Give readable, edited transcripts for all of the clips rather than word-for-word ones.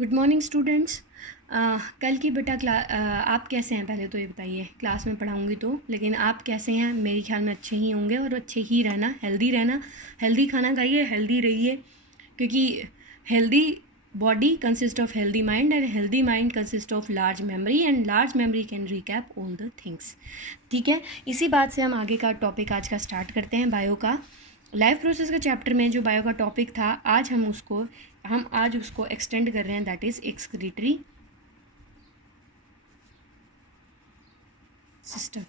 Good morning students. कल की बेटा आप कैसे हैं? पहले तो ये बताइए। क्लास में पढ़ाऊँगी तो, लेकिन आप कैसे हैं? मेरे ख्याल में अच्छे ही होंगे और अच्छे ही रहना, हेल्दी खाना खाइए, हेल्दी रहिए, क्योंकि healthy body consist of healthy mind and healthy mind consist of large memory and large memory can recap all the things. ठीक है, इसी बात से हम आगे का टॉपिक आज का स्टार्ट करते हैं, बायो का। लाइफ प्रोसेस के चैप्टर में जो बायो का टॉपिक था, हम आज उसको एक्सटेंड कर रहे हैं, that is excretory system.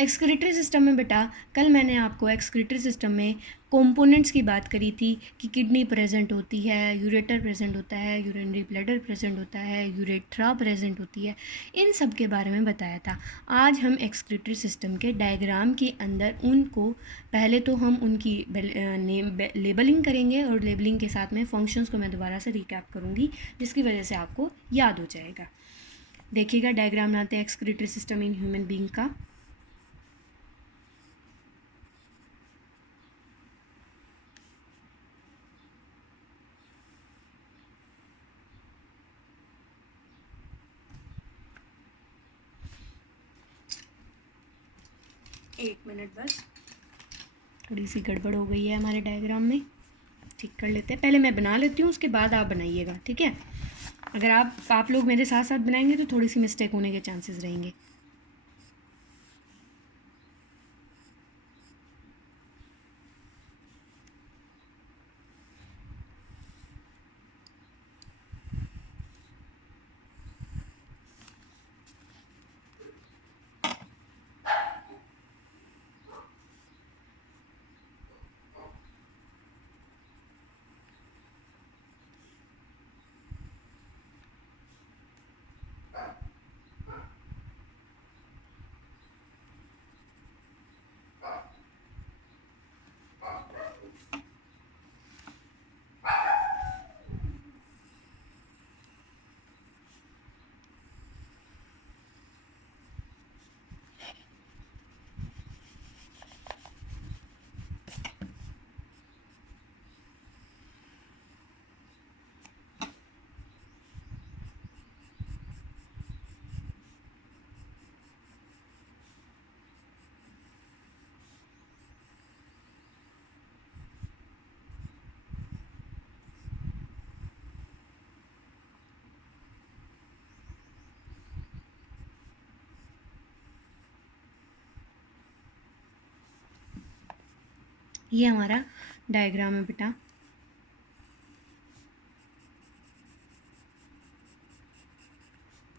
Excretory system में बेटा, कल मैंने आपको एक्सक्रीटरी सिस्टम में कंपोनेंट्स की बात करी थी कि किडनी प्रेजेंट होती है, यूरेटर प्रेजेंट होता है, यूरिनरी ब्लैडर प्रेजेंट होता है, यूरेथ्रा प्रेजेंट होती है, इन सब के बारे में बताया था। आज हम एक्सक्रीटरी सिस्टम के डायग्राम के अंदर उनको पहले तो हम उनकी लेबलिंग करेंगे और लेबलिंग के साथ में फंक्शंस को मैं दोबारा से रिकैप करूँगी, जिसकी वजह से आपको याद हो जाएगा। देखिएगा, डायग्राम बनाते हैं excretory system in human being का। एक मिनट बस, थोड़ी सी गड़बड़ हो गई है हमारे डायग्राम में, ठीक कर लेते हैं। पहले मैं बना लेती हूँ, उसके बाद आप बनाइएगा, ठीक है? अगर आप लोग मेरे साथ साथ बनाएंगे तो थोड़ी सी मिस्टेक होने के चांसेस रहेंगे। ये हमारा डायग्राम है बेटा।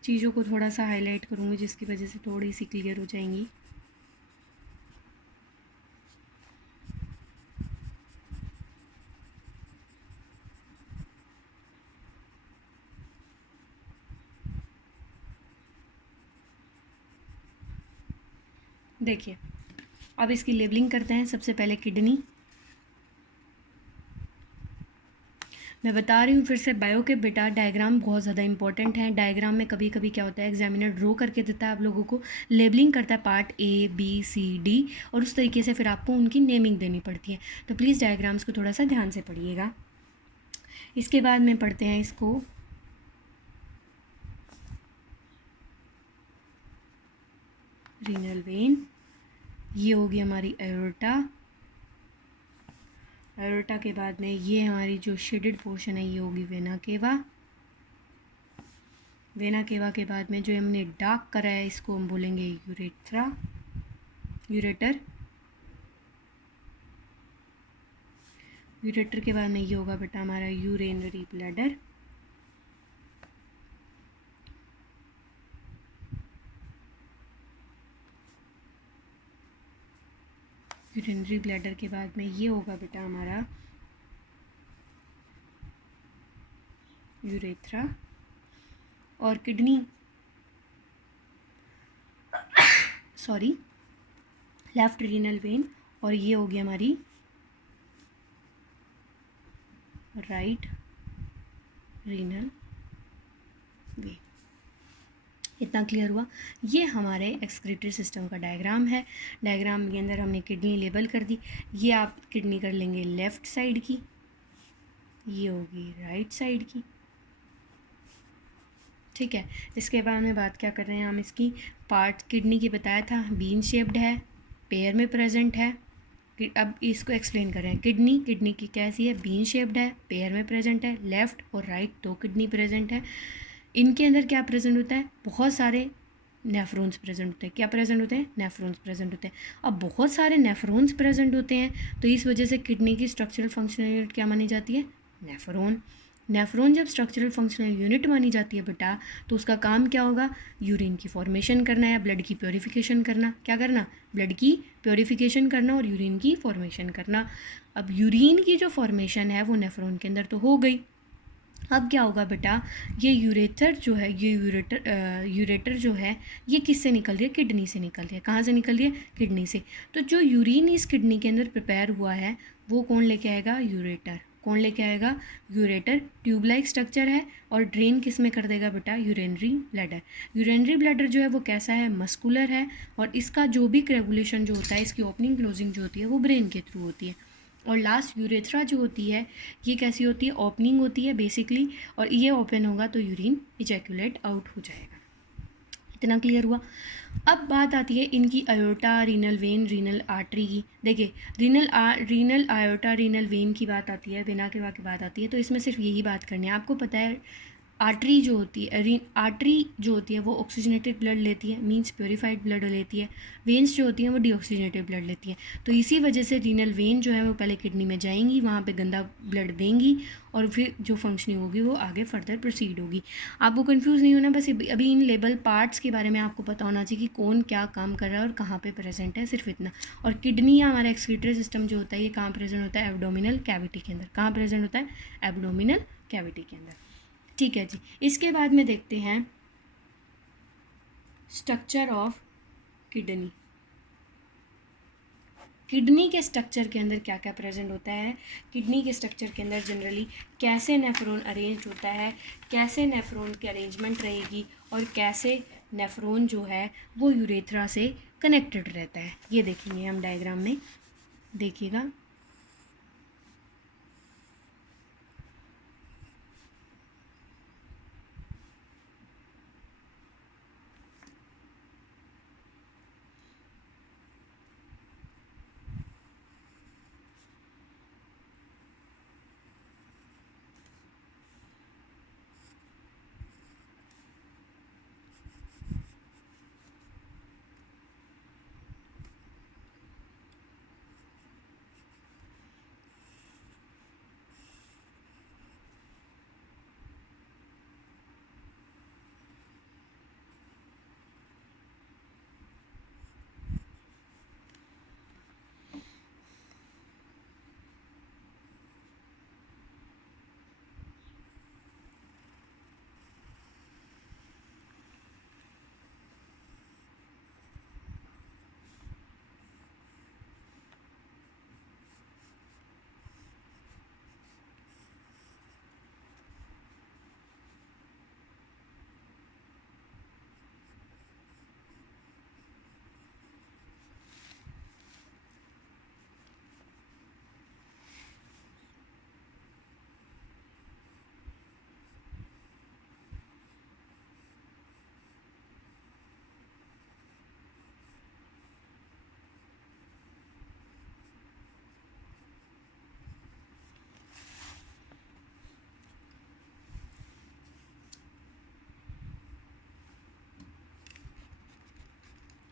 चीज़ों को थोड़ा सा हाईलाइट करूँगी, जिसकी वजह से थोड़ी सी क्लियर हो जाएंगी। देखिए, अब इसकी लेबलिंग करते हैं। सबसे पहले किडनी। मैं बता रही हूँ फिर से, बायो के बेटा डायग्राम बहुत ज़्यादा इंपॉर्टेंट है। डायग्राम में कभी कभी क्या होता है, एग्जामिनर ड्रॉ करके देता है आप लोगों को, लेबलिंग करता है part A B C D, और उस तरीके से फिर आपको उनकी नेमिंग देनी पड़ती है। तो प्लीज़ डायग्राम्स को थोड़ा सा ध्यान से पढ़िएगा। इसके बाद में पढ़ते हैं इसको रीनल वेन। ये होगी हमारी एओर्टा। एओर्टा के बाद में ये हमारी जो शेडेड पोर्शन है, ये होगी वेना केवा। वेना केवा के बाद में जो हमने डार्क करा है, इसको हम बोलेंगे यूरेथ्रा, यूरेटर। यूरेटर के बाद में ये होगा बेटा हमारा यूरिनरी ब्लैडर। यूरिनरी ब्लैडर के बाद में ये होगा बेटा हमारा यूरेथ्रा। और kidney, sorry, left renal vein, और ये होगी हमारी राइट रीनल वेन। इतना क्लियर हुआ? ये हमारे एक्सक्रीटरी सिस्टम का डायग्राम है। डायग्राम के अंदर हमने किडनी लेबल कर दी। ये आप किडनी कर लेंगे लेफ़्ट साइड की, ये होगी राइट साइड की। ठीक है। इसके बाद में बात क्या कर रहे हैं हम इसकी, पार्ट किडनी की बताया था, बीन शेप्ड है, पेयर में प्रेजेंट है। अब इसको एक्सप्लेन कर रहे हैं। किडनी की कैसी है, बीन शेप्ड है, पेयर में प्रेजेंट है, लेफ़्ट और राइट दो किडनी प्रेजेंट है। इनके अंदर क्या प्रेजेंट होता है, बहुत सारे नेफ्रॉन्स प्रेजेंट होते हैं। क्या प्रेजेंट होते हैं, नेफ्रॉन्स प्रेजेंट होते हैं। अब बहुत सारे नेफ्रॉन्स प्रेजेंट होते हैं तो इस वजह से किडनी की स्ट्रक्चरल फंक्शनल यूनिट क्या मानी जाती है, नेफ्रॉन। नेफ्रॉन जब स्ट्रक्चरल फंक्शनल यूनिट मानी जाती है बेटा, तो उसका काम क्या होगा, यूरिन की फॉर्मेशन करना या ब्लड की प्योरीफिकेशन करना। क्या करना, ब्लड की प्योरीफिकेशन करना और यूरिन की फॉर्मेशन करना। अब यूरिन की जो फॉर्मेशन है वो नेफ्रॉन के अंदर तो हो गई। अब क्या होगा बेटा, ये यूरेटर जो है, ये यूरेटर जो है ये किससे निकल रही है, किडनी से निकल रही है। कहाँ से निकल रही है, किडनी से। तो जो यूरिन इस किडनी के अंदर प्रिपेयर हुआ है वो कौन लेके आएगा, यूरेटर। कौन लेके आएगा, यूरेटर। ट्यूब लाइक स्ट्रक्चर है और ड्रेन किस में कर देगा बेटा, यूरेनरी ब्लैडर। यूरेनरी ब्लैडर जो है वो कैसा है, मस्कुलर है और इसका जो भी रेगुलेशन जो होता है, इसकी ओपनिंग क्लोजिंग जो होती है वो ब्रेन के थ्रू होती है। और लास्ट यूरेथ्रा जो होती है ये कैसी होती है, ओपनिंग होती है बेसिकली, और ये ओपन होगा तो यूरिन इजैकुलेट आउट हो जाएगा। इतना क्लियर हुआ। अब बात आती है इनकी iota, renal vein, renal artery की। देखिए रीनल आयोटा, रीनल वेन की बात आती है, वेना के बात आती है, तो इसमें सिर्फ यही बात करनी है। आपको पता है आर्टरी जो होती है, आर्टरी जो होती है वो ऑक्सीजनेटेड ब्लड लेती है, मींस प्योरीफाइड ब्लड लेती है। वेन्स जो होती हैं वो डीऑक्सीजनेटेड ब्लड लेती हैं। तो इसी वजह से रीनल वेन जो है वो पहले किडनी में जाएंगी, वहाँ पे गंदा ब्लड देंगी और फिर जो फंक्शनिंग होगी वो आगे फर्दर प्रोसीड होगी। आपको कंफ्यूज नहीं होना, बस अभी इन लेबल पार्ट्स के बारे में आपको पता होना चाहिए कि कौन क्या काम कर रहा है और कहाँ पे प्रेजेंट है, सिर्फ इतना। और किडनी या हमारा एक्सक्रीटरी सिस्टम जो होता है ये कहाँ प्रेजेंट होता है, एब्डोमिनल कैविटी के अंदर। कहाँ प्रेजेंट होता है, एब्डोमिनल कैविटी के अंदर। ठीक है जी। इसके बाद में देखते हैं स्ट्रक्चर ऑफ किडनी। किडनी के स्ट्रक्चर के अंदर क्या क्या प्रेजेंट होता है, किडनी के स्ट्रक्चर के अंदर जनरली कैसे नेफ्रॉन अरेंज होता है, कैसे नेफ्रॉन की अरेंजमेंट रहेगी और कैसे नेफ्रॉन जो है वो यूरेथ्रा से कनेक्टेड रहता है, ये देखेंगे हम डायग्राम में। देखिएगा,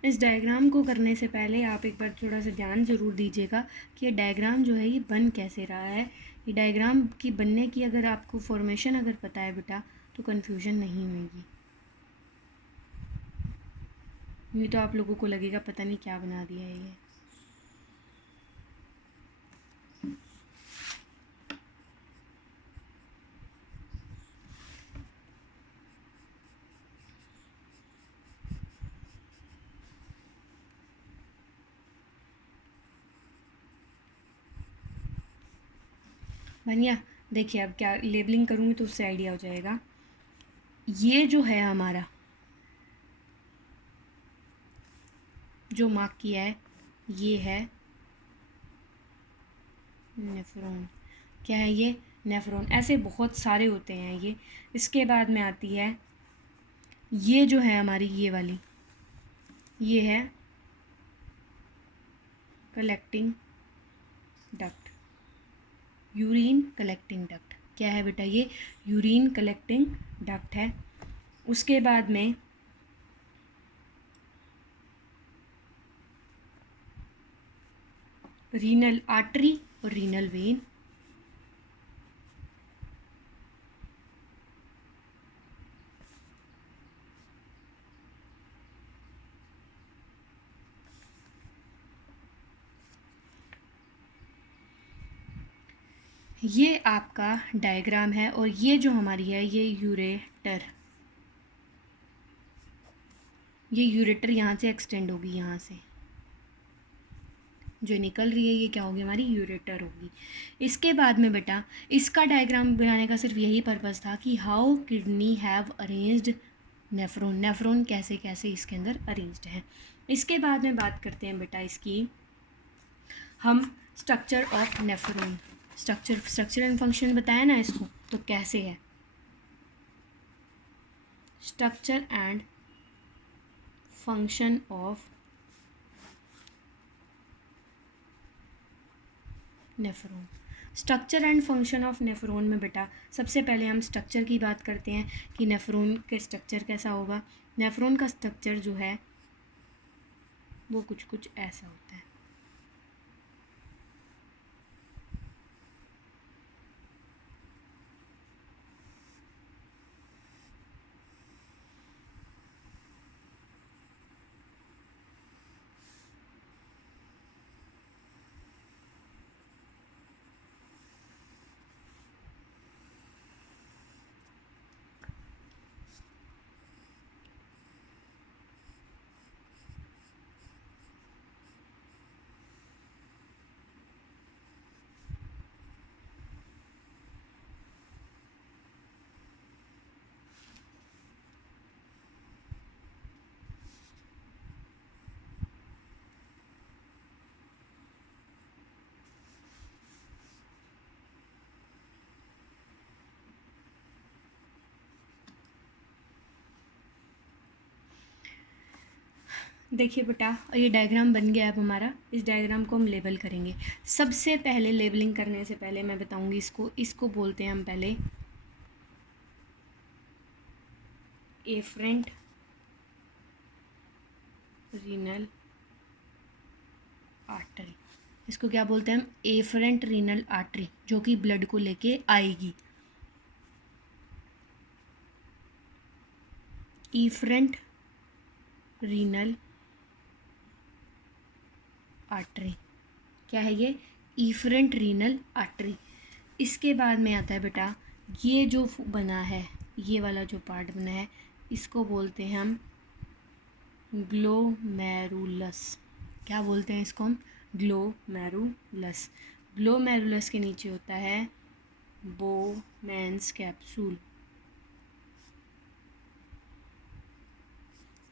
इस डायग्राम को करने से पहले आप एक बार थोड़ा सा ध्यान ज़रूर दीजिएगा कि ये डायग्राम जो है ये बन कैसे रहा है। ये डायग्राम की बनने की अगर आपको फॉर्मेशन अगर पता है बेटा तो कन्फ्यूजन नहीं होगी। नहीं तो आप लोगों को लगेगा पता नहीं क्या बना दिया है ये। बनिया, देखिए अब क्या लेबलिंग करूँगी तो उससे आइडिया हो जाएगा। ये जो है हमारा जो मार्क किया है ये है नेफ्रॉन। क्या है ये, नेफ्रॉन। ऐसे बहुत सारे होते हैं ये। इसके बाद में आती है ये जो है हमारी ये वाली, ये है collecting duct, urine collecting duct. क्या है बेटा? ये यूरिन कलेक्टिंग डक्ट है। उसके बाद में रीनल आर्टरी और रीनल वेन। ये आपका डायग्राम है और ये जो हमारी है ये यूरेटर, ये यूरेटर यहाँ से एक्सटेंड होगी, यहाँ से जो निकल रही है ये क्या होगी? हमारी यूरेटर होगी। इसके बाद में बेटा इसका डायग्राम बनाने का सिर्फ यही पर्पज़ था कि how kidney have arranged nephron, nephron कैसे कैसे इसके अंदर अरेंज्ड है। इसके बाद में बात करते हैं बेटा इसकी हम structure of nephron. Structure and function बताया ना इसको, तो कैसे है structure and function of nephron. Structure and function of nephron में बेटा सबसे पहले हम स्ट्रक्चर की बात करते हैं कि नेफ्रॉन के स्ट्रक्चर कैसा होगा। नेफ्रॉन का स्ट्रक्चर जो है वो कुछ ऐसा होता है। देखिए बेटा ये डायग्राम बन गया अब हमारा। इस डायग्राम को हम लेबल करेंगे। सबसे पहले लेबलिंग करने से पहले मैं बताऊंगी इसको बोलते हैं हम पहले एफरेंट रीनल आर्टरी। इसको क्या बोलते हैं हम? एफरेंट रीनल आर्टरी, जो कि ब्लड को लेके आएगी। एफरेंट रीनल आर्टरी, क्या है ये? Afferent renal artery. इसके बाद में आता है बेटा ये जो बना है, ये वाला जो पार्ट बना है इसको बोलते हैं हम ग्लोमेरुलस। क्या बोलते हैं इसको हम? ग्लोमेरुलस। ग्लोमेरुलस के नीचे होता है बोमेन्स कैप्सूल।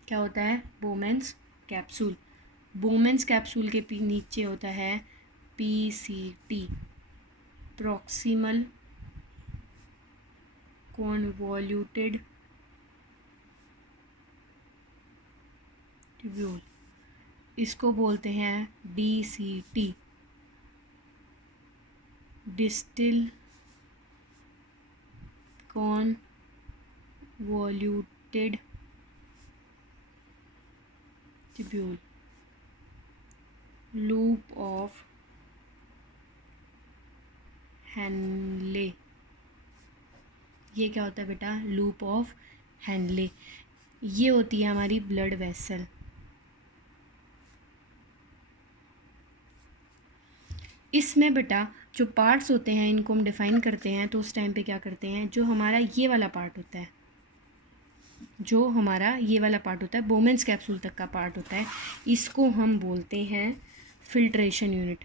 क्या होता है? Bowman's capsule. बोमेन्स कैप्सूल के नीचे होता है पीसीटी, प्रॉक्सिमल कॉन्वोल्यूटेड ट्यूब्यूल। इसको बोलते हैं DCT, distil convoluted tubule. Loop of Henle, ये क्या होता है बेटा? Loop of Henle. ये होती है हमारी ब्लड वेसल। इसमें बेटा जो पार्ट्स होते हैं इनको हम डिफ़ाइन करते हैं तो उस टाइम पे क्या करते हैं, जो हमारा ये वाला पार्ट होता है, जो हमारा ये वाला पार्ट होता है बोमेन्स कैप्सूल तक का पार्ट होता है, इसको हम बोलते हैं फिल्ट्रेशन यूनिट।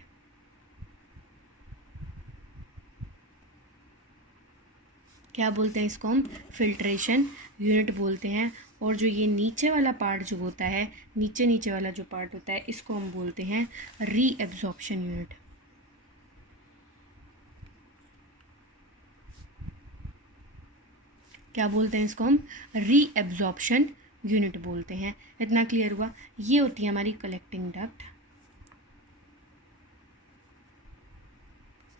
क्या बोलते हैं इसको हम? फिल्ट्रेशन यूनिट बोलते हैं। और जो ये नीचे वाला पार्ट जो होता है, नीचे वाला जो पार्ट होता है इसको हम बोलते हैं रीएब्जॉर्प्शन यूनिट। क्या बोलते हैं इसको हम? रीएब्जॉर्प्शन यूनिट बोलते हैं। इतना क्लियर हुआ? ये होती है हमारी कलेक्टिंग डक्ट।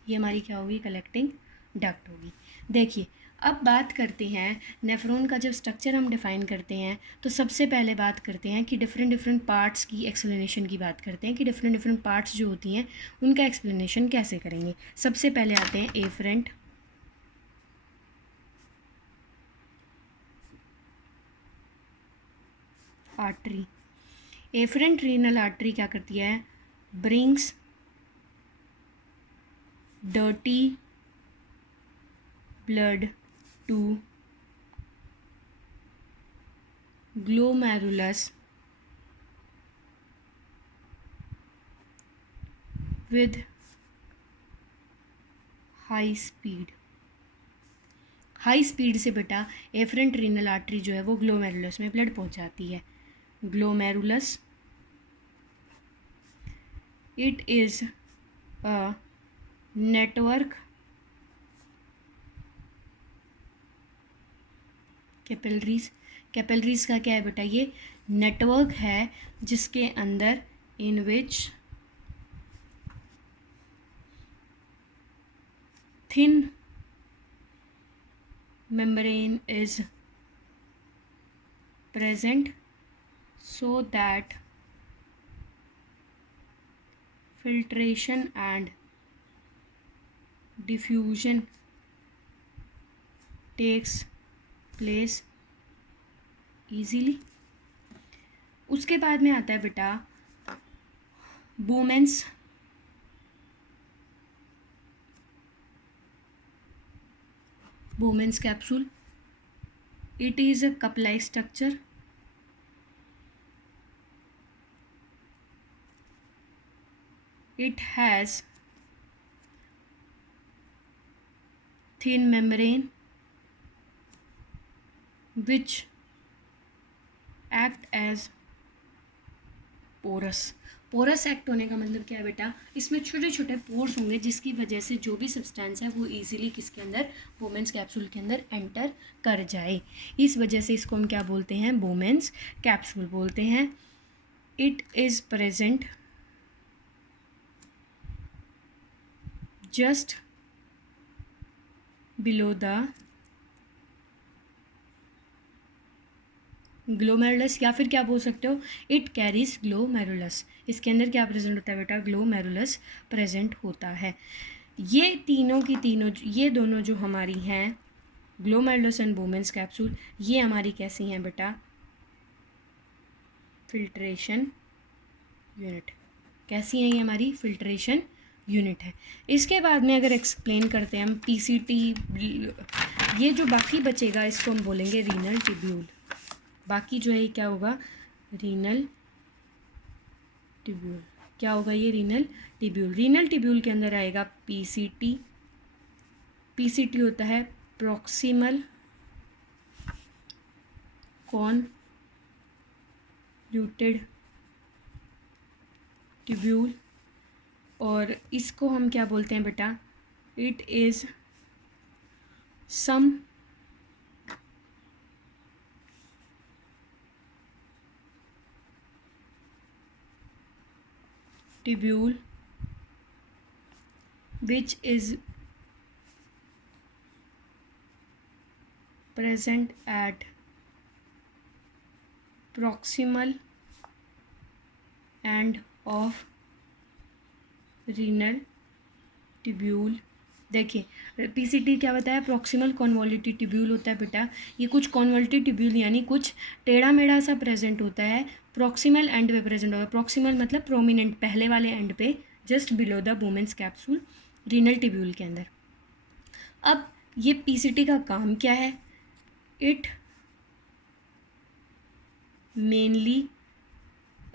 ये हमारी क्या होगी? कलेक्टिंग डक्ट होगी। देखिए अब बात करते हैं नेफ्रॉन का। जब स्ट्रक्चर हम डिफ़ाइन करते हैं तो सबसे पहले बात करते हैं कि डिफरेंट डिफरेंट पार्ट्स की एक्सप्लेनेशन की बात करते हैं कि डिफरेंट डिफरेंट पार्ट्स जो होती हैं उनका एक्सप्लेनेशन कैसे करेंगे। सबसे पहले आते हैं afferent artery. Afferent renal artery क्या करती है? Brings dirty blood to glomerulus with high speed. High speed से बेटा एफरेंट रीनल आर्टरी जो है वो ग्लोमेरुलस में ब्लड पहुंचाती है। Glomerulus it is a network capillaries. Capillaries का क्या है बेटा? ये नेटवर्क है जिसके अंदर इन विच thin membrane is present so that filtration and diffusion takes place easily। उसके बाद में आता है बेटा बोमेंस Bowman's capsule. It is a cup-like structure. It has thin membrane which act as porous। Porous act होने का मतलब क्या है बेटा? इसमें छोटे छोटे पोर्स होंगे जिसकी वजह से जो भी सब्सटेंस है वो इजीली किसके अंदर? बोमेंस कैप्सूल के अंदर एंटर कर जाए। इस वजह से इसको हम क्या बोलते हैं? बोमेंस कैप्सूल बोलते हैं। It is present just below the glomerulus, या फिर क्या बोल सकते हो? It carries glomerulus. इसके अंदर क्या प्रेजेंट होता है बेटा? ग्लोमेरुलस प्रेजेंट होता है। ये तीनों की तीनों, ये दोनों जो हमारी हैं ग्लोमेरुलस एंड बोमेंस कैप्सूल, ये हमारी कैसी हैं बेटा? Filtration unit. कैसी हैं ये? हमारी फिल्ट्रेशन यूनिट है। इसके बाद में अगर एक्सप्लेन करते हैं हम पीसीटी, ये जो बाकी बचेगा इसको हम बोलेंगे रीनल ट्यूब्यूल। बाकी जो है ये क्या होगा? Renal tubule. क्या होगा ये? Renal tubule. रीनल ट्यूब्यूल के अंदर आएगा पीसीटी। पीसीटी होता है प्रॉक्सिमल कॉन्वल्यूटेड ट्यूब्यूल। और इसको हम क्या बोलते हैं बेटा? It is some tubule which is present at proximal end of renal tubule। देखिए पीसीटी क्या बताया? प्रॉक्सिमल कॉन्वॉल्यूटेड ट्यूब्यूल होता है बेटा। ये कुछ कॉन्वॉल्यूटेड ट्यूब्यूल यानी कुछ टेढ़ा मेढ़ा सा प्रेजेंट होता है, प्रॉक्सिमल एंड पे प्रेजेंट होगा। प्रॉक्सिमल मतलब प्रोमिनेंट, पहले वाले एंड पे, just below the Bowman's capsule, renal tubule के अंदर। अब ये पीसीटी का काम क्या है? It mainly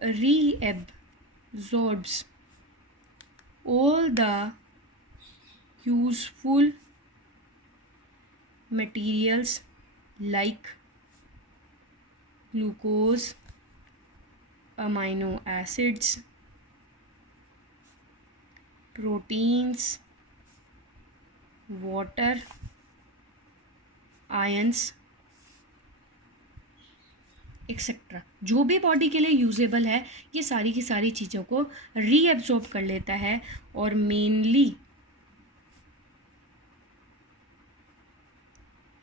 reabsorbs all the useful materials like glucose, amino acids, proteins, water, ions etcetera, जो भी बॉडी के लिए यूजेबल है ये सारी की सारी चीज़ों को रीएब्जॉर्ब कर लेता है। और mainly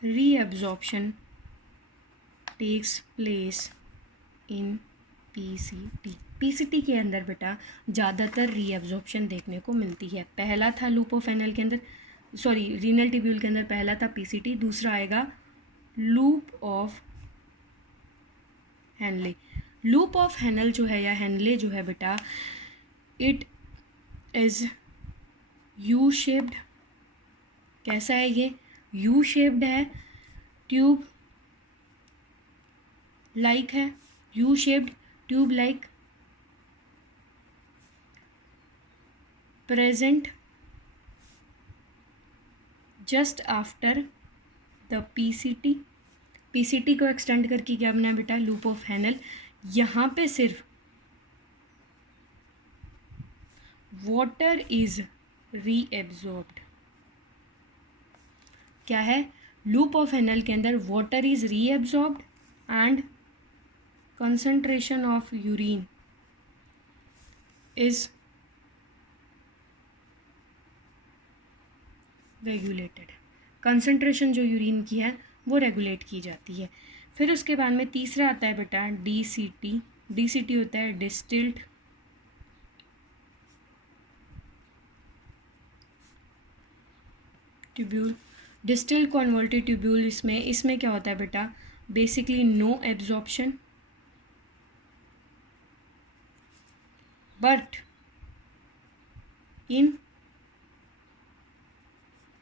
reabsorption takes place in PCT. PCT के अंदर बेटा ज़्यादातर रीएब्जॉर्प्शन देखने को मिलती है। पहला था लूप ऑफ हेनल के अंदर, सॉरी रीनल ट्यूब्यूल के अंदर पहला था पीसीटी, दूसरा आएगा loop of Henle. Loop of Henle जो है या हेनले जो है बेटा, इट इज़ यू शेप्ड। कैसा है ये? यू शेप्ड है, ट्यूब लाइक है, U shaped tube like, present just after the PCT. PCT को एक्सटेंड करके क्या बना बेटा? Loop of Henle. यहाँ पे सिर्फ वाटर इज रीएब्जॉर्ब्ड। क्या है? लूप ऑफ हेनल के अंदर water is reabsorbed and concentration of urine is regulated। Concentration जो यूरिन की है वो रेगुलेट की जाती है। फिर उसके बाद में तीसरा आता है बेटा डीसीटी। डीसीटी होता है distilled tubule, distilled converted tubule. इसमें क्या होता है बेटा? Basically no absorption, but in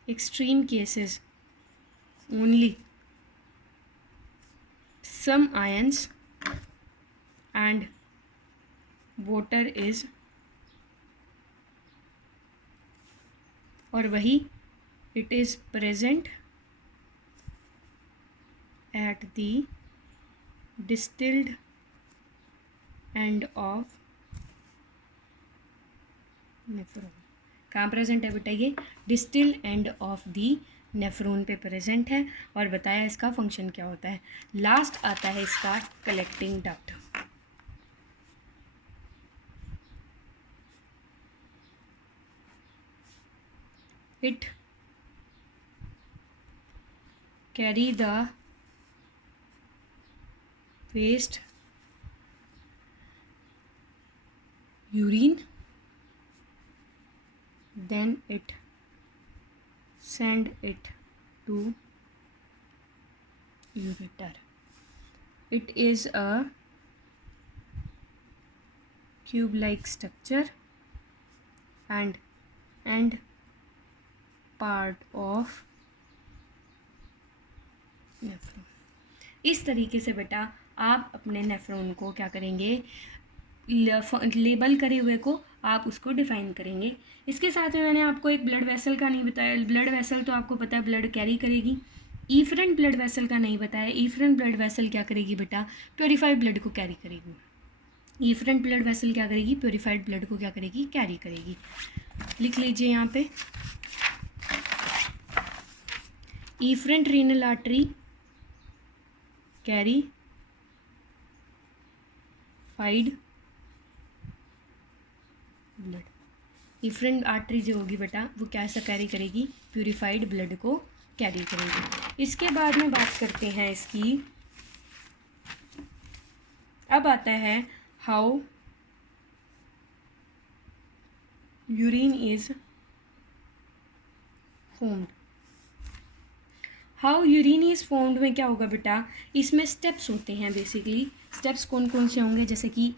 extreme cases only some ions and water is, और वही it is present at the distilled end of nephron. कहाँ प्रेजेंट है बेटा? ये distil end of the nephron पे प्रेजेंट है। और बताया इसका फंक्शन क्या होता है। लास्ट आता है इसका collecting duct. It carry the waste urine, then it send it to ureter. It is a tube like structure and end part of nephron. इस तरीके से बेटा आप अपने नेफ्रॉन को क्या करेंगे? लेबल करे हुए को आप उसको डिफाइन करेंगे। इसके साथ में मैंने आपको एक ब्लड वेसल का नहीं बताया। ब्लड वेसल तो आपको पता है ब्लड कैरी करेगी। इफरेंट ब्लड वेसल का नहीं बताया। इफरेंट ब्लड वेसल क्या करेगी बेटा? प्योरीफाइड ब्लड को कैरी करेगी। इफरेंट ब्लड वेसल क्या करेगी? प्योरीफाइड ब्लड को क्या करेगी? कैरी करेगी। लिख लीजिए यहाँ पे, efferent renal artery carry FIDE blood. Efferent artery जो होगी बेटा वो कैसा कैरी करेगी? प्यूरिफाइड ब्लड को कैरी करेगी। इसके बाद में बात करते हैं इसकी, अब आता है how urine is formed. How urine is formed में क्या होगा बेटा? इसमें स्टेप्स होते हैं। बेसिकली स्टेप्स कौन कौन से होंगे? जैसे कि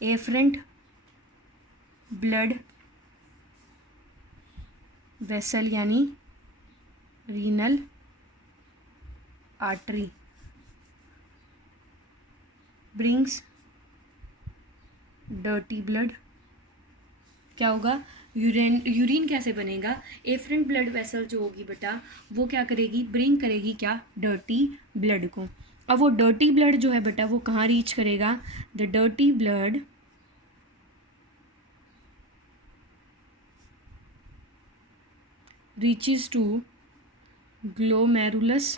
एफरेंट ब्लड वेसल यानी renal artery brings dirty blood. क्या होगा? यूरिन कैसे बनेगा? एफरेंट ब्लड वेसल जो होगी बेटा वो क्या करेगी? ब्रिंग करेगी क्या? डर्टी ब्लड को। अब वो डर्टी ब्लड जो है बेटा वो कहाँ रीच करेगा? The dirty blood reaches to glomerulus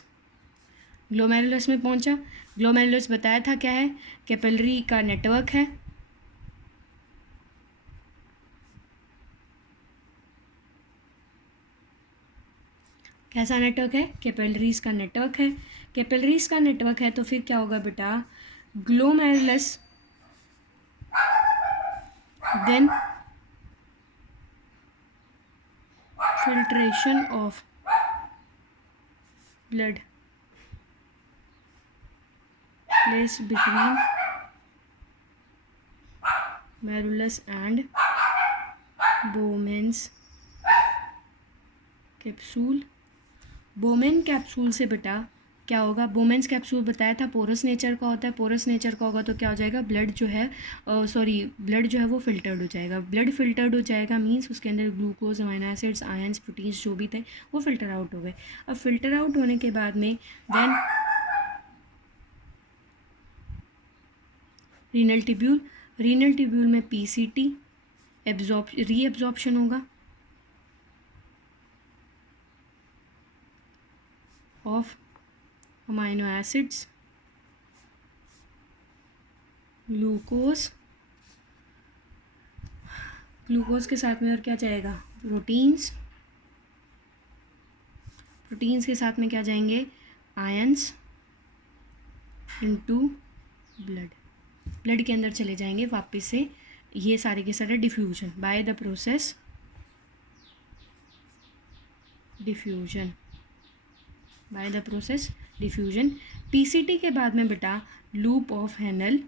glomerulus में पहुंचा। ग्लोमेरुलस बताया था क्या है, कैपिलरी का नेटवर्क है। कैसा नेटवर्क है, कैपिलरीज का नेटवर्क है। कैपिलरीज का नेटवर्क है तो फिर क्या होगा बेटा, glomerulus then filtration of blood place between merulus and Bowman's capsule. Bowman capsule से बेटा क्या होगा, बोमेन्स कैप्सूल बताया था पोरस नेचर का होता है। पोरस नेचर का होगा तो क्या हो जाएगा, ब्लड जो है ब्लड जो है वो फिल्टर्ड हो जाएगा। ब्लड फिल्टर्ड हो जाएगा मीन्स उसके अंदर glucose, amino acids, ions, proteins जो भी थे वो फिल्टर आउट हो गए। अब फिल्टर आउट होने के बाद में then renal tubule, renal tubule में पीसीटी रीएब्जॉर्प्शन होगा of amino acids, glucose, glucose के साथ में और क्या जाएगा, प्रोटीन्स, प्रोटीन्स के साथ में क्या जाएंगे, आयंस इनटू ब्लड, ब्लड के अंदर चले जाएंगे वापस से। ये सारे के सारे diffusion by the process diffusion, by the process diffusion. PCT के बाद में बेटा loop of Henle,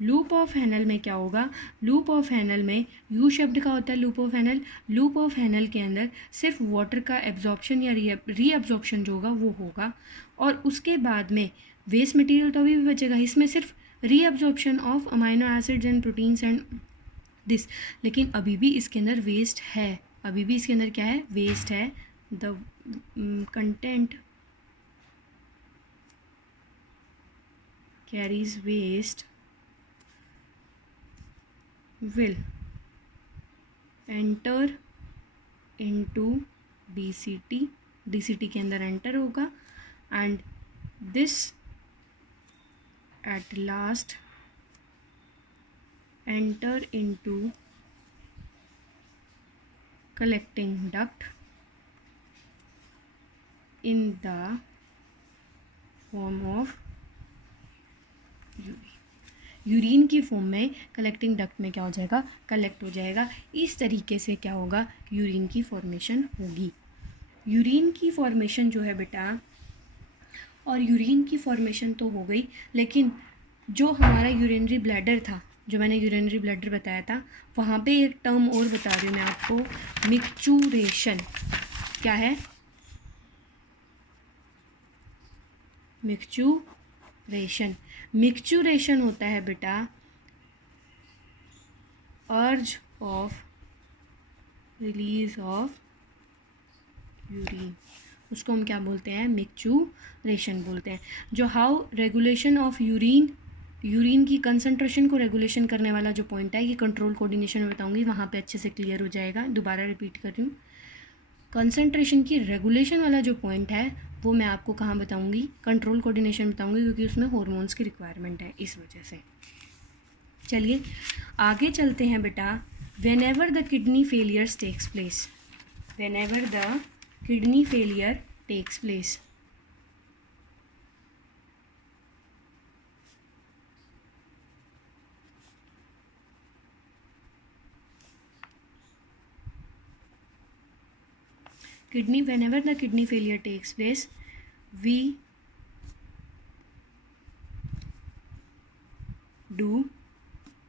loop of Henle में क्या होगा, लूप ऑफ हैनल में यू शब्द का होता है loop of Henle. Loop of Henle के अंदर सिर्फ वाटर का एब्जॉर्प्शन या रीअब्जॉर्प्शन जो होगा वो होगा, और उसके बाद में वेस्ट मटेरियल तो अभी भी बचेगा, इसमें सिर्फ reabsorption of amino acids and proteins and this. लेकिन अभी भी इसके अंदर वेस्ट है, अभी भी इसके अंदर क्या है, वेस्ट है। The content carries waste will enter into DCT, DCT के अंदर एंटर होगा and this at last enter into collecting duct in the form of urine, urine की फॉर्म में कलेक्टिंग डक्ट में क्या हो जाएगा, कलेक्ट हो जाएगा। इस तरीके से क्या होगा, यूरिन की फॉर्मेशन होगी। यूरिन की फॉर्मेशन जो है बेटा, और यूरिन की फॉर्मेशन तो हो गई, लेकिन जो हमारा यूरिनरी ब्लैडर था, जो मैंने यूरिनरी ब्लैडर बताया था, वहाँ पे एक टर्म और बता रही हूँ मैं आपको, मिक्चूरेशन। क्या है, मिक्चूरेशन। मिक्चूरेशन होता है बेटा अर्ज ऑफ रिलीज ऑफ यूरिन, उसको हम क्या बोलते हैं, मिक्चूरेशन बोलते हैं। जो how regulation of urine, urine की कंसंट्रेशन को रेगुलेशन करने वाला जो पॉइंट है, ये कंट्रोल कोऑर्डिनेशन में बताऊंगी, वहाँ पे अच्छे से क्लियर हो जाएगा। दोबारा रिपीट कर रही हूँ, कंसंट्रेशन की रेगुलेशन वाला जो पॉइंट है वो मैं आपको कहाँ बताऊंगी, कंट्रोल कोऑर्डिनेशन बताऊंगी, क्योंकि उसमें हार्मोन्स की रिक्वायरमेंट है इस वजह से। चलिए आगे चलते हैं बेटा। Whenever the kidney failures takes place, whenever the kidney failure takes place, whenever the kidney failure takes place, we do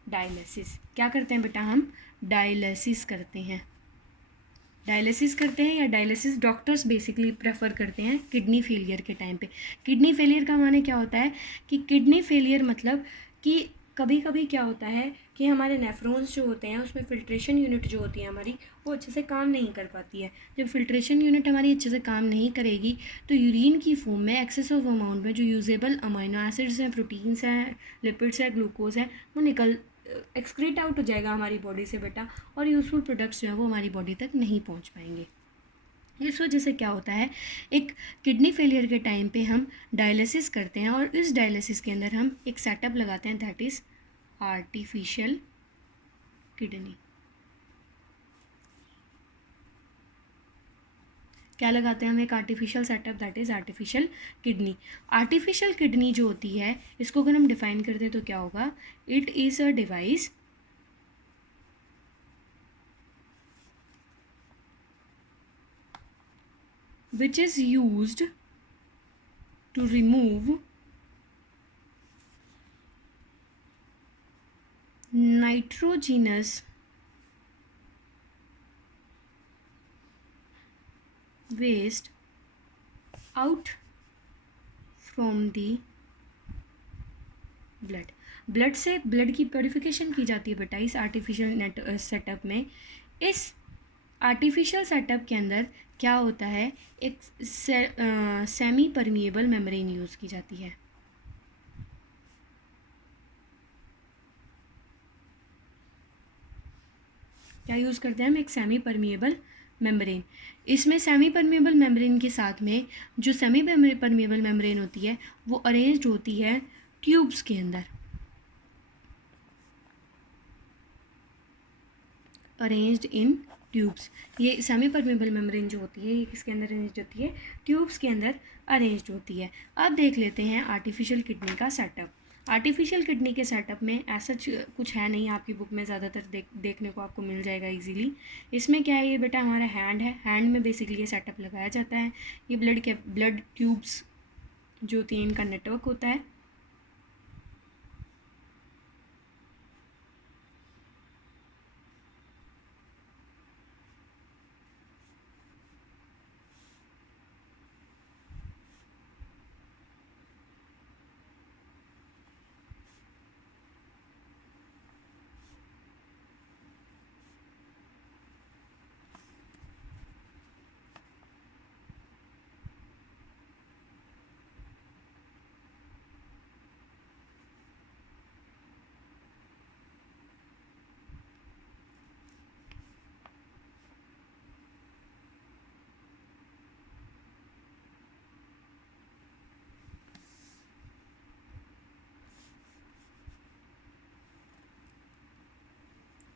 dialysis. क्या करते हैं बेटा, हम डायलिसिस करते हैं, डायलिसिस करते हैं, या डायलिसिस डॉक्टर्स बेसिकली प्रेफर करते हैं किडनी फेलियर के टाइम पे। किडनी फेलियर का माने क्या होता है कि किडनी फेलियर मतलब कि कभी कभी क्या होता है कि हमारे नेफ्रॉन्स जो होते हैं उसमें फिल्ट्रेशन यूनिट जो होती है हमारी, वो अच्छे से काम नहीं कर पाती है। जब फिल्ट्रेशन यूनिट हमारी अच्छे से काम नहीं करेगी तो यूरिन की फॉर्म में एक्सेसिव अमाउंट में जो यूजेबल अमाइनो एसिड्स हैं, प्रोटीन्स हैं, लिपिड्स हैं, ग्लूकोज है, वो एक्सक्रीट आउट हो जाएगा हमारी बॉडी से बेटा, और यूज़फुल प्रोडक्ट्स जो है वो हमारी बॉडी तक नहीं पहुंच पाएंगे। इस वजह से क्या होता है, एक किडनी फेलियर के टाइम पे हम डायलिसिस करते हैं और इस डायलिसिस के अंदर हम एक सेटअप लगाते हैं, दैट इज़ आर्टिफिशियल किडनी। क्या लगाते हैं हम, एक artificial setup, that is artificial kidney. Artificial kidney जो होती है, इसको अगर हम डिफाइन कर दें तो क्या होगा, it is a device which is used to remove nitrogenous waste out from the blood। Blood से ब्लड की प्योरिफिकेशन की जाती है बेटा इस आर्टिफिशियल सेटअप में। इस आर्टिफिशियल सेटअप के अंदर क्या होता है, एक सेमी परमिएबल मेम्ब्रेन यूज़ की जाती है। क्या यूज़ करते हैं हम, एक सेमी परमिएबल मेम्ब्रेन। इसमें सेमी परमिएबल मेम्ब्रेन के साथ में जो सेमी परमिएबल मेम्ब्रेन होती है वो अरेंज्ड होती है ट्यूब्स के अंदर, अरेंज्ड इन ट्यूब्स। ये सेमी परमेबल मेम्ब्रेन जो होती है ये किसके अंदर अरेंज होती है, ट्यूब्स के अंदर अरेंज्ड होती है। अब देख लेते हैं आर्टिफिशियल किडनी का सेटअप। आर्टिफिशियल किडनी के सेटअप में ऐसा कुछ है नहीं, आपकी बुक में ज़्यादातर देखने को आपको मिल जाएगा इजीली। इसमें क्या है, ये बेटा हमारा हैंड है, हैंड में बेसिकली ये सेटअप लगाया जाता है। ये ब्लड ट्यूब्स जो होती हैं इनका नेटवर्क होता है।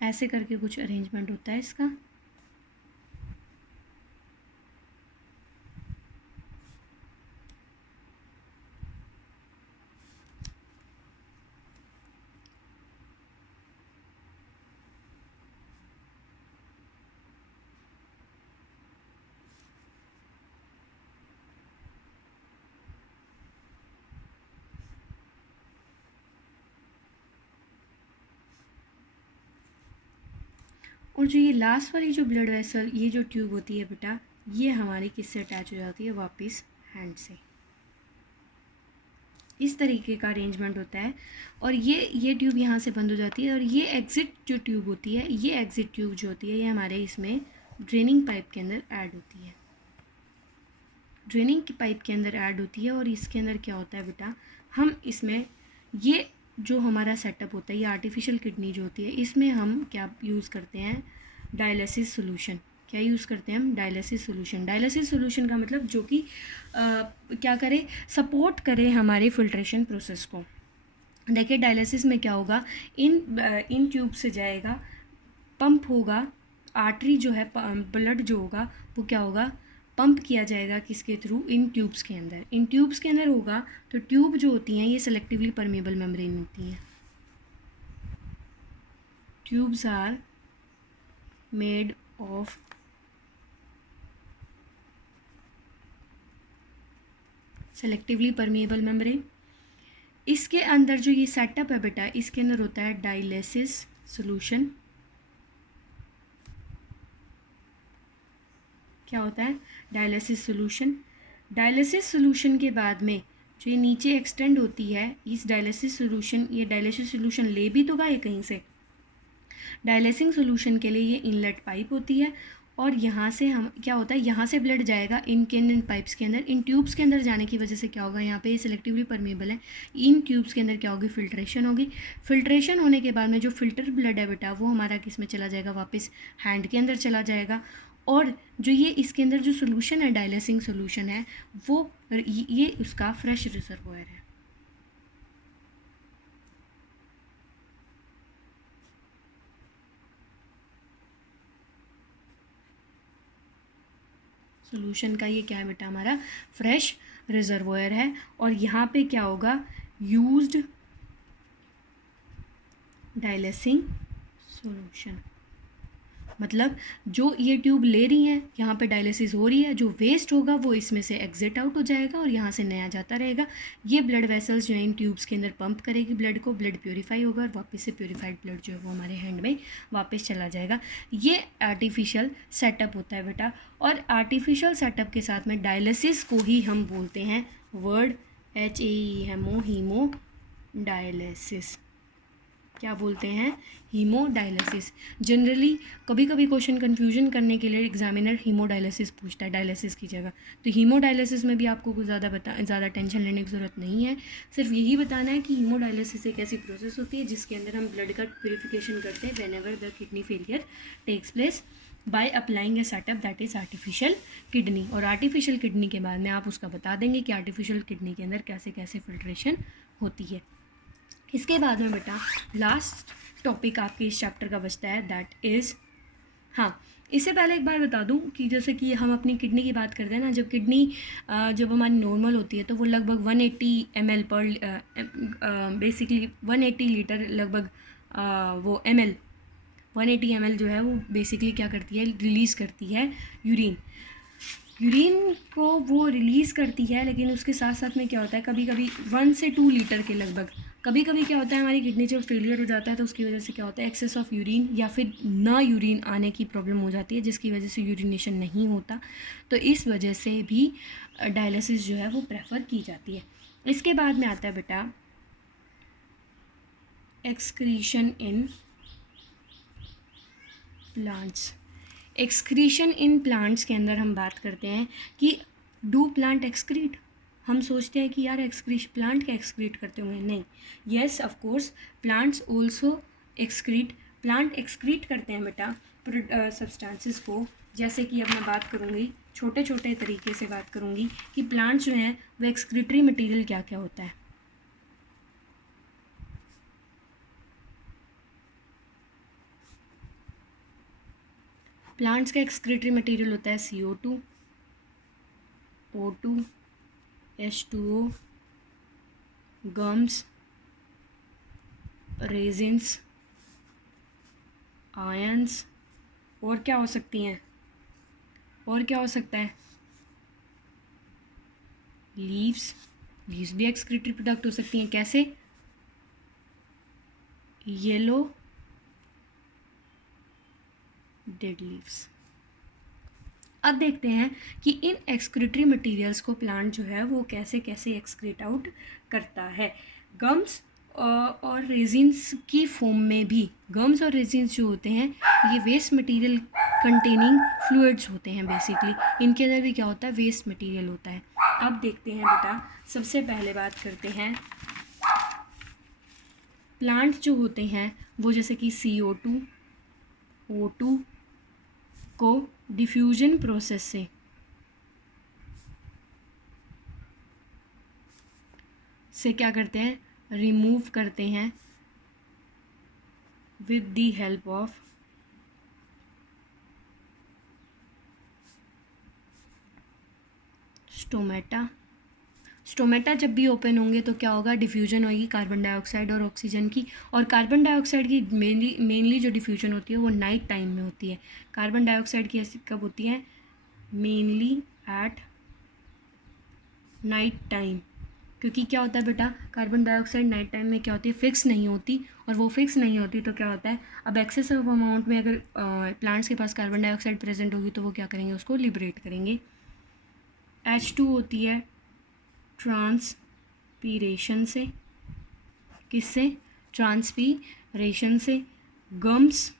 ऐसे करके कुछ अरेंजमेंट होता है इसका। और जो ये लास्ट वाली जो ब्लड वेसल, ये जो ट्यूब होती है बेटा, ये हमारी किससे अटैच हो जाती है, वापस हैंड से। इस तरीके का अरेंजमेंट होता है। और ये ट्यूब यहाँ से बंद हो जाती है और ये एग्ज़िट जो ट्यूब होती है, ये एग्ज़िट ट्यूब जो होती है ये हमारे इसमें ड्रेनिंग पाइप के अंदर ऐड होती है। ड्रेनिंग की पाइप के अंदर ऐड होती है और इसके अंदर क्या होता है बेटा, हम इसमें ये जो हमारा सेटअप होता है, ये आर्टिफिशियल किडनी जो होती है, इसमें हम क्या यूज़ करते हैं, डायलिसिस सॉल्यूशन। क्या यूज़ करते हैं हम, डायलिसिस सॉल्यूशन। डायलिसिस सॉल्यूशन का मतलब जो कि क्या करे, सपोर्ट करे हमारे फिल्ट्रेशन प्रोसेस को। देखिए डायलिसिस में क्या होगा, इन ट्यूब से जाएगा, पंप होगा, आर्टरी जो है, ब्लड जो होगा वो क्या होगा, पंप किया जाएगा किसके थ्रू, इन ट्यूब्स के अंदर। इन ट्यूब्स के अंदर होगा तो ट्यूब जो होती हैं ये सेलेक्टिवली परमेबल मेम्ब्रेन होती हैं। Tubes are made of selectively permeable membrane. इसके अंदर जो ये सेटअप है बेटा, इसके अंदर होता है डायलिसिस सॉल्यूशन। क्या होता है, डायलिसिस सॉल्यूशन। डायलिसिस सॉल्यूशन के बाद में जो ये नीचे एक्सटेंड होती है इस डायलिसिस सॉल्यूशन, ये डायलिसिस सॉल्यूशन ले भी तो गए कहीं से। डायलिसिंग सॉल्यूशन के लिए ये इनलेट पाइप होती है और यहाँ से हम क्या होता है, यहाँ से ब्लड जाएगा इन पाइप्स के अंदर। इन ट्यूब्स के अंदर जाने की वजह से क्या होगा, यहाँ पे ये सिलेक्टिवली परमेबल है, इन ट्यूब्स के अंदर क्या होगी, फिल्ट्रेशन होगी। फिल्ट्रेशन होने के बाद में जो फिल्टर ब्लड है बेटा वो हमारा किस में चला जाएगा, वापस हैंड के अंदर चला जाएगा। और जो ये इसके अंदर जो सोल्यूशन है, डायलिसिंग सोल्यूशन है, वो ये उसका फ्रेश रिजर्वोयर है। सोल्यूशन का ये क्या है बेटा, हमारा फ्रेश रिजर्वोयर है। और यहाँ पे क्या होगा, यूज्ड डायलिसिंग सोल्यूशन, मतलब जो ये ट्यूब ले रही हैं, यहाँ पे डायलिसिस हो रही है, जो वेस्ट होगा वो इसमें से एग्जिट आउट हो जाएगा और यहाँ से नया जाता रहेगा। ये ब्लड वेसल्स जो है इन ट्यूब्स के अंदर पंप करेगी ब्लड को, ब्लड प्योरीफाई होगा और वापस से प्योरीफाइड ब्लड जो है वो हमारे हैंड में वापस चला जाएगा। ये आर्टिफिशियल सेटअप होता है बेटा। और आर्टिफिशियल सेटअप के साथ में डायलिसिस को ही हम बोलते हैं वर्ड HAE, हीमो डायलिसिस। क्या बोलते हैं, हीमोडायलिसिस। जनरली कभी कभी क्वेश्चन कन्फ्यूजन करने के लिए एग्जामिनर हीमोडायलिसिस पूछता है डायलिसिस की जगह, तो हीमोडायलिसिस में भी आपको कुछ ज़्यादा टेंशन लेने की ज़रूरत नहीं है। सिर्फ यही बताना है कि हीमोडायलिसिस एक ऐसी प्रोसेस होती है जिसके अंदर हम ब्लड का प्योरीफिकेशन करते हैं whenever the kidney failure takes place by applying a setup that is artificial kidney. और आर्टिफिशियल किडनी के बाद में आप उसका बता देंगे कि आर्टिफिशियल किडनी के अंदर कैसे कैसे फिल्ट्रेशन होती है। इसके बाद में बेटा लास्ट टॉपिक आपके इस चैप्टर का बचता है, दैट इज़, हाँ इससे पहले एक बार बता दूं कि जैसे कि हम अपनी किडनी की बात करते हैं ना, जब किडनी जब हमारी नॉर्मल होती है तो वो लगभग 180 ml पर बेसिकली 180 लीटर लगभग वो ml 180 ml जो है वो बेसिकली क्या करती है, रिलीज़ करती है यूरिन को वो रिलीज़ करती है। लेकिन उसके साथ साथ में क्या होता है, कभी कभी 1 से 2 लीटर के लगभग, कभी कभी क्या होता है हमारी किडनी जब फेलियर हो जाता है तो उसकी वजह से क्या होता है, एक्सेस ऑफ यूरिन या फिर ना यूरिन आने की प्रॉब्लम हो जाती है जिसकी वजह से यूरिनेशन नहीं होता। तो इस वजह से भी डायलिसिस जो है वो प्रेफर की जाती है। इसके बाद में आता है बेटा excretion in plants. Excretion in plants के अंदर हम बात करते हैं कि डू प्लांट एक्सक्रीट। हम सोचते हैं कि यार प्लांट क्या एक्सक्रीट करते होंगे, नहीं, yes of course plants also excrete. Plant excrete करते हैं बेटा सब्सटेंसेस को। जैसे कि अब मैं बात करूँगी छोटे छोटे तरीके से बात करूँगी कि प्लांट्स जो हैं वो एक्सक्रीटरी मटीरियल क्या क्या होता है। प्लांट्स का एक्सक्रीटरी मटेरियल होता है CO2, O2, H2O, gums, resins, ions, और क्या हो सकती हैं, और क्या हो सकता है, लीव्स भी एक्सक्रीटरी प्रोडक्ट हो सकती हैं। कैसे, येलो डेड लीव्स। अब देखते हैं कि इन एक्सक्रीटरी मटेरियल्स को प्लांट जो है वो कैसे कैसे एक्सक्रीट आउट करता है। गम्स और रेजिन्स की फॉर्म में भी, गम्स और रेजिन्स जो होते हैं ये वेस्ट मटेरियल कंटेनिंग फ्लूइड्स होते हैं बेसिकली। इनके अंदर भी क्या होता है, वेस्ट मटेरियल होता है। अब देखते हैं बेटा, सबसे पहले बात करते हैं प्लांट जो होते हैं वो जैसे कि CO2, O2 को डिफ्यूजन प्रोसेस से क्या करते हैं, रिमूव करते हैं with the help of stomata जब भी ओपन होंगे तो क्या होगा, डिफ्यूजन होगी कार्बन डाइऑक्साइड और ऑक्सीजन की। और कार्बन डाइऑक्साइड की मेनली जो डिफ्यूजन होती है वो नाइट टाइम में होती है। कार्बन डाइऑक्साइड की कब होती है, मेनली एट नाइट टाइम। क्योंकि क्या होता है बेटा, कार्बन डाइऑक्साइड नाइट टाइम में क्या होती है, फिक्स नहीं होती। और वो फिक्स नहीं होती तो क्या होता है, अब एक्सेस ऑफ अमाउंट में अगर प्लांट्स के पास कार्बन डाइऑक्साइड प्रेजेंट होगी तो वो क्या करेंगे, उसको लिबरेट करेंगे। H2 होती है ट्रांसपीरेशन से, किससे, ट्रांसपीरेशन से। गम्स,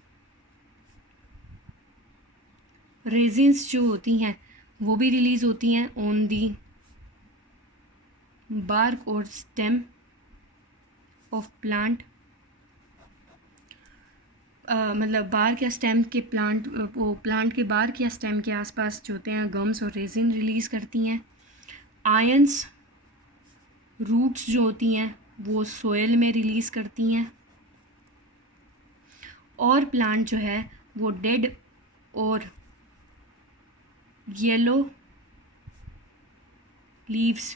रेजिन्स जो होती हैं वो भी रिलीज़ होती हैं ऑन दी बार्क और स्टेम ऑफ प्लांट। मतलब बार्क या स्टेम के प्लांट, वो प्लांट के बार्क या स्टेम के आसपास जो होते हैं गम्स और रेजिन रिलीज़ करती हैं। आयंस रूट्स जो होती हैं वो सोयल में रिलीज़ करती हैं। और प्लांट जो है वो डेड और येलो लीव्स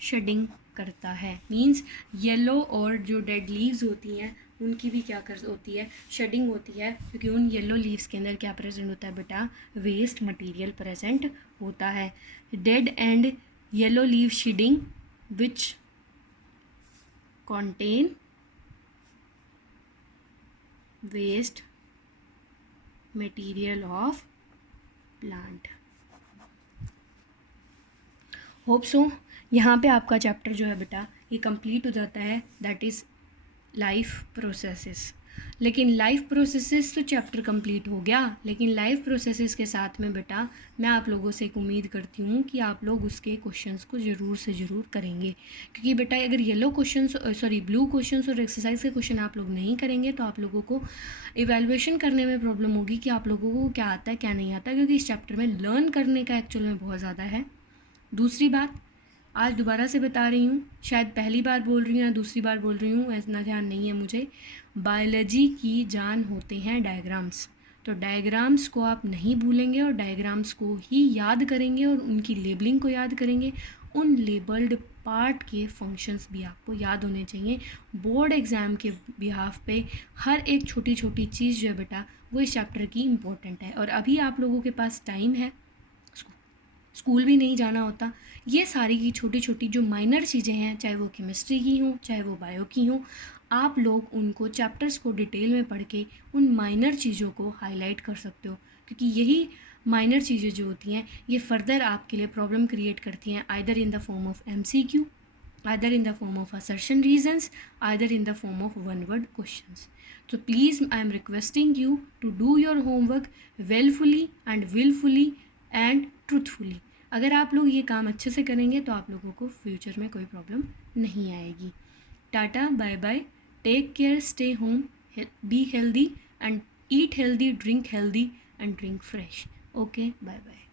शेडिंग करता है। मींस येलो और जो डेड लीव्स होती हैं उनकी भी क्या कर होती है, शेडिंग होती है, क्योंकि उन येलो लीव्स के अंदर क्या प्रेजेंट होता है बेटा, वेस्ट मटेरियल प्रेजेंट होता है। Dead and yellow leave shedding which contain waste material of plant। Hope so यहाँ पे आपका चैप्टर जो है बेटा ये कंप्लीट हो जाता है, दैट इज़ लाइफ प्रोसेसेस। लेकिन लाइफ प्रोसेसेस तो चैप्टर कंप्लीट हो गया, लेकिन लाइफ प्रोसेसेस के साथ में बेटा मैं आप लोगों से एक उम्मीद करती हूँ कि आप लोग उसके क्वेश्चंस को ज़रूर से ज़रूर करेंगे, क्योंकि बेटा अगर येलो क्वेश्चंस ब्लू क्वेश्चंस और एक्सरसाइज के क्वेश्चन आप लोग नहीं करेंगे तो आप लोगों को इवेलुएशन करने में प्रॉब्लम होगी कि आप लोगों को क्या आता है क्या नहीं आता, क्योंकि इस चैप्टर में लर्न करने का एक्चुअल में बहुत ज़्यादा है। दूसरी बात आज दोबारा से बता रही हूँ, शायद पहली बार बोल रही हूँ या दूसरी बार बोल रही हूँ, इतना ध्यान नहीं है मुझे। बायोलॉजी की जान होते हैं डायग्राम्स, तो डायग्राम्स को आप नहीं भूलेंगे और डायग्राम्स को ही याद करेंगे और उनकी लेबलिंग को याद करेंगे। उन लेबल्ड पार्ट के फंक्शंस भी आपको याद होने चाहिए। बोर्ड एग्ज़ाम के बिहाफ पे हर एक छोटी छोटी चीज़ जो है बेटा वो इस चैप्टर की इम्पोर्टेंट है। और अभी आप लोगों के पास टाइम है, स्कूल भी नहीं जाना होता। ये सारी की छोटी छोटी जो माइनर चीज़ें हैं, चाहे वो केमिस्ट्री की हों चाहे वो बायो की हों, आप लोग उनको चैप्टर्स को डिटेल में पढ़ के उन माइनर चीज़ों को हाईलाइट कर सकते हो, क्योंकि यही माइनर चीज़ें जो होती हैं ये फर्दर आपके लिए प्रॉब्लम क्रिएट करती हैं, either in the form of MCQ, either in the form of assertion reasons, either in the form of one word questions. So please I am requesting you to do your homework willfully and willfully and truthfully। अगर आप लोग ये काम अच्छे से करेंगे तो आप लोगों को फ्यूचर में कोई प्रॉब्लम नहीं आएगी। Tata, bye bye, take care, stay home, be healthy and eat healthy, drink healthy and drink fresh. Okay, bye bye.